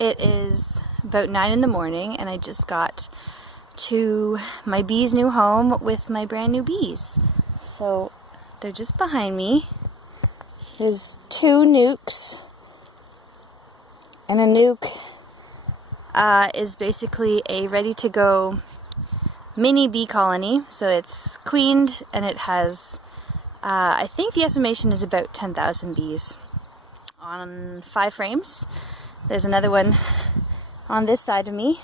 It is about 9 in the morning and I just got to my bees' new home with my brand new bees. So they're just behind me. There's 2 Nucs, and a Nuc is basically a ready-to-go mini bee colony. So it's queened and it has, I think the estimation is about 10,000 bees on 5 frames. There's another one on this side of me.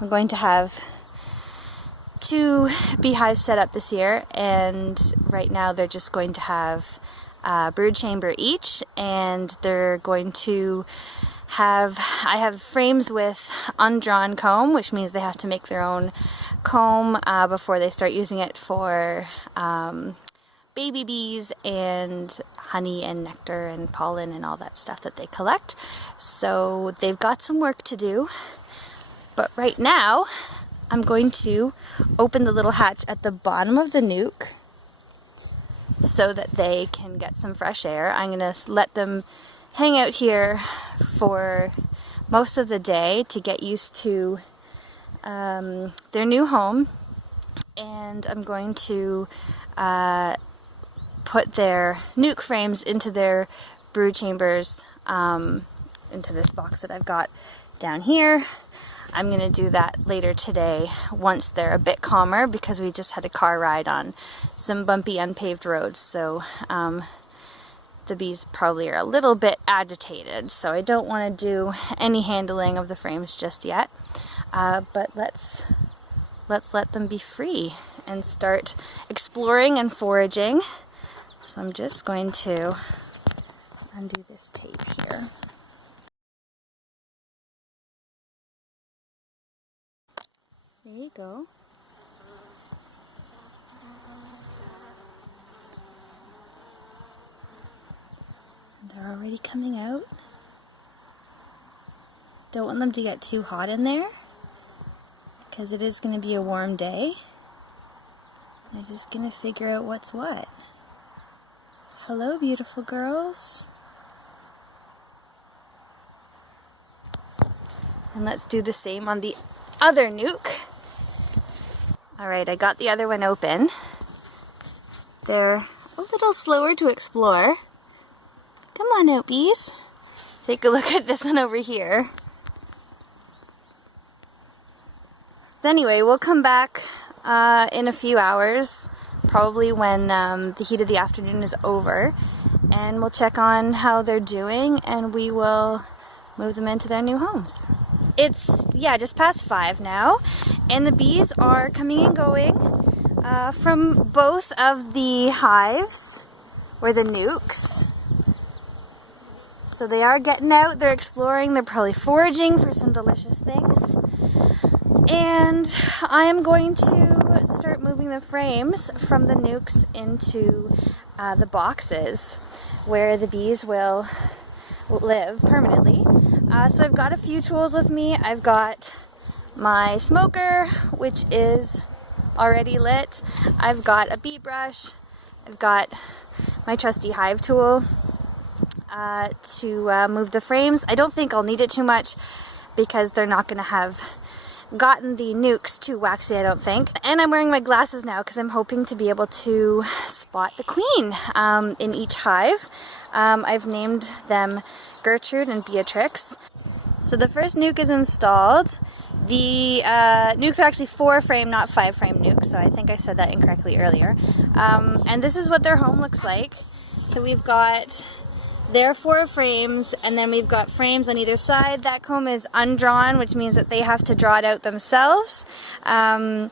I'm going to have 2 beehives set up this year, and right now they're just going to have a brood chamber each, and they're going to have, I have frames with undrawn comb, which means they have to make their own comb before they start using it for baby bees and honey and nectar and pollen and all that stuff that they collect. So they've got some work to do, but right now I'm going to open the little hatch at the bottom of the nuc so that they can get some fresh air. I'm going to let them hang out here for most of the day to get used to their new home, and I'm going to put their nuc frames into their brood chambers, into this box that I've got down here. I'm going to do that later today once they're a bit calmer, because we just had a car ride on some bumpy unpaved roads, so the bees probably are a little bit agitated, so I don't want to do any handling of the frames just yet, but let's let them be free and start exploring and foraging. So I'm just going to undo this tape here. There you go. They're already coming out. Don't want them to get too hot in there, because it is going to be a warm day. They're just going to figure out what's what. Hello, beautiful girls. And let's do the same on the other nuc. Alright, I got the other one open. They're a little slower to explore. Come on out, bees. Take a look at this one over here. So anyway, we'll come back in a few hours, probably when the heat of the afternoon is over, and we'll check on how they're doing, and we will move them into their new homes. It's, yeah, just past 5 now, and the bees are coming and going from both of the hives, or the nucs. So they are getting out, they're exploring, they're probably foraging for some delicious things. And I am going to start moving the frames from the nucs into the boxes where the bees will live permanently. So I've got a few tools with me. I've got my smoker, which is already lit. I've got a bee brush. I've got my trusty hive tool to move the frames. I don't think I'll need it too much because they're not going to have gotten the nucs too waxy, I don't think. And I'm wearing my glasses now because I'm hoping to be able to spot the queen in each hive. I've named them Gertrude and Beatrix. So the first nuc is installed. The nucs are actually 4-frame, not 5-frame nucs, so I think I said that incorrectly earlier. And this is what their home looks like. So we've got their 4 frames, and then we've got frames on either side. That comb is undrawn, which means that they have to draw it out themselves. And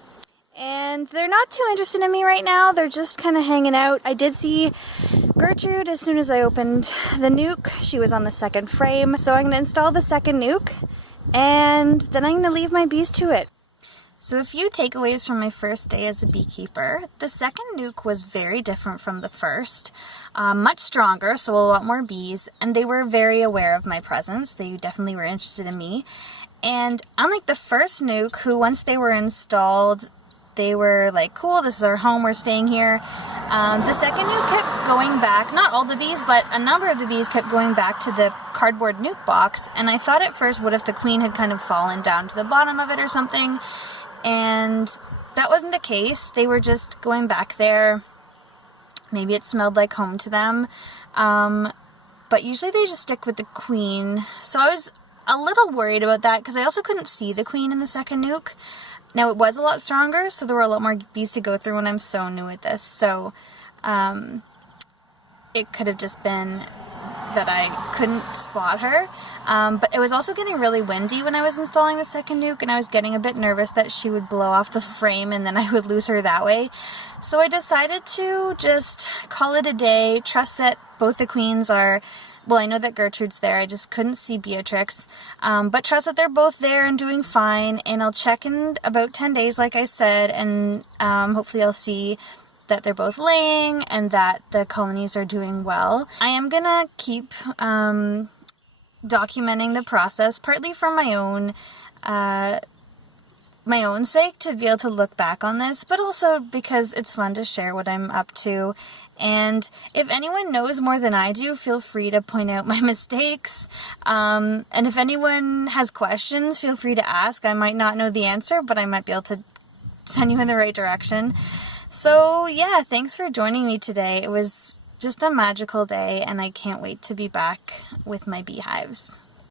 they're not too interested in me right now. They're just kind of hanging out. I did see Gertrude as soon as I opened the nuc. She was on the 2nd frame. So I'm going to install the 2nd nuc, and then I'm going to leave my bees to it. So a few takeaways from my first day as a beekeeper. The 2nd nuc was very different from the first. Much stronger, so a lot more bees, and they were very aware of my presence. They definitely were interested in me. And unlike the first nuc, who once they were installed, they were like, cool, this is our home, we're staying here. The second nuke kept going back, not all the bees, but a number of the bees kept going back to the cardboard nuke box, and I thought at first, what if the queen had kind of fallen down to the bottom of it or something? And that wasn't the case. They were just going back there. Maybe it smelled like home to them. But usually they just stick with the queen. So I was a little worried about that because I also couldn't see the queen in the second nuke. Now it was a lot stronger, so there were a lot more bees to go through, and I'm so new at this. So it could have just been that I couldn't spot her. But it was also getting really windy when I was installing the second nuke, and I was getting a bit nervous that she would blow off the frame and then I would lose her that way. So I decided to just call it a day, trust that both the queens are, well, I know that Gertrude's there, I just couldn't see Beatrix, but trust that they're both there and doing fine, and I'll check in about 10 days, like I said, and hopefully I'll see that they're both laying and that the colonies are doing well. I am gonna keep documenting the process, partly for my own sake, to be able to look back on this, but also because it's fun to share what I'm up to. And if anyone knows more than I do, feel free to point out my mistakes. And if anyone has questions, feel free to ask. I might not know the answer, but I might be able to send you in the right direction. So yeah, thanks for joining me today. It was just a magical day, and I can't wait to be back with my beehives.